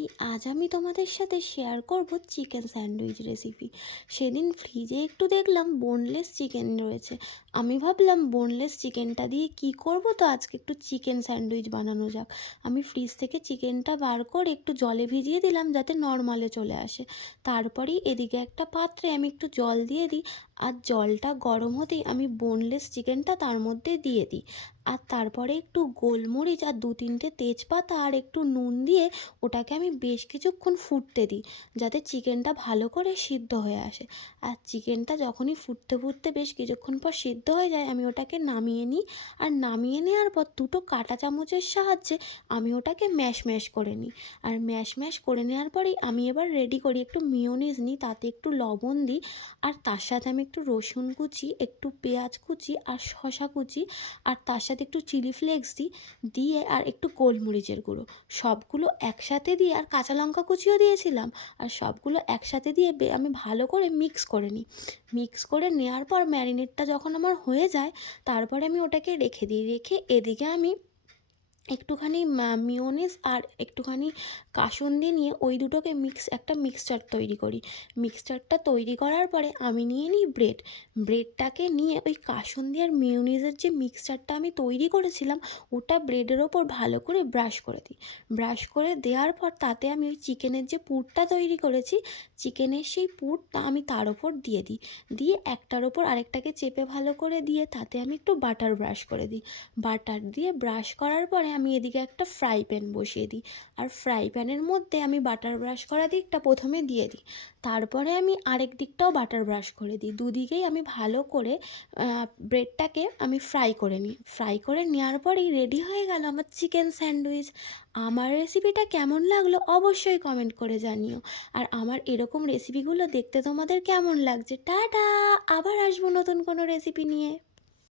High, আজ আমি তোমাদের সাথে শেয়ার করব চিকেন স্যান্ডউইচ রেসিপি। সেদিন ফ্রিজে একটু দেখলাম বোনলেস চিকেন রয়েছে। আমি ভাবলাম বোনলেস চিকেনটা দিয়ে কি করব, তো আজকে একটু চিকেন স্যান্ডউইচ বানানো যাক। আমি ফ্রিজ থেকে চিকেনটা বার করে একটু জলে ভিজিয়ে দিলাম যাতে নর্মালে চলে আসে। তারপরেই এদিকে একটা পাত্রে আমি একটু জল দিয়ে দিই, আর জলটা গরম হতেই আমি বোনলেস চিকেনটা তার মধ্যে দিয়ে দিই। আর তারপরে একটু গোলমরিচ আর 2-3টে তেজপাতা আর একটু নুন দিয়ে ওটাকে আমি বেশ কিছুক্ষণ ফুটতে দিই, যাতে চিকেনটা ভালো করে সিদ্ধ হয়ে আসে। আর চিকেনটা যখনই ফুটতে ফুটতে বেশ কিছুক্ষণ পর সিদ্ধ হয়ে যায়, আমি ওটাকে নামিয়ে নিই। আর নামিয়ে নেওয়ার পর দুটো কাঁটা চামচের সাহায্যে আমি ওটাকে ম্যাশ ম্যাশ করে নিই। আর ম্যাশ ম্যাশ করে নেওয়ার পরেই আমি এবার রেডি করি একটু মিয়োনিজ নিই, তাতে একটু লবণ দিই, আর তার সাথে আমি একটু রসুন কুচি, একটু পেঁয়াজ কুচি আর শসা কুচি, আর তার সাথে একটু চিলি ফ্লেক্স দিই, দিয়ে আর একটু গোলমরিচের গুঁড়ো, সবগুলো একসাথে দিয়ে, আর কাঁচা লঙ্কা কুচিও দিয়েছিলাম, আর সবগুলো একসাথে দিয়ে আমি ভালো করে মিক্স করে নিই। মিক্স করে নেওয়ার পর ম্যারিনেটটা যখন আমার হয়ে যায়, তারপরে আমি ওটাকে রেখে দিই। রেখে এদিকে আমি একটুখানি মিয়োনিজ আর একটুখানি কাসুন্দি নিয়ে ওই দুটোকে একটা মিক্সচার তৈরি করি। মিক্সচারটা তৈরি করার পরে আমি নিয়ে নিই ব্রেডটাকে নিয়ে ওই কাসুন্দি আর মিয়োনিজের যে মিক্সচারটা আমি তৈরি করেছিলাম, ওটা ব্রেডের ওপর ভালো করে ব্রাশ করে দিই। ব্রাশ করে দেওয়ার পর তাতে আমি ওই চিকেনের যে পুরটা তৈরি করেছি, চিকেনের সেই পুরটা আমি তার ওপর দিয়ে দিই। দিয়ে একটার ওপর আরেকটাকে চেপে ভালো করে দিয়ে তাতে আমি একটু বাটার ব্রাশ করে দিই। বাটার দিয়ে ব্রাশ করার পরে আমি এদিকে একটা ফ্রাই প্যান বসিয়ে দিই। আর ফ্রাই প্যানের মধ্যে আমি বাটার ব্রাশ করা দিকটা প্রথমে দিয়ে দিই, তারপরে আমি আরেক দিকটাও বাটার ব্রাশ করে দিই। দুদিকেই আমি ভালো করে ব্রেডটাকে আমি ফ্রাই করে নিই। ফ্রাই করে নেওয়ার পরেই রেডি হয়ে গেল আমার চিকেন স্যান্ডউইচ। আমার রেসিপিটা কেমন লাগলো অবশ্যই কমেন্ট করে জানিও। আর আমার এরকম রেসিপিগুলো দেখতে তোমাদের কেমন লাগছে। টাটা, আবার আসবো নতুন কোনো রেসিপি নিয়ে।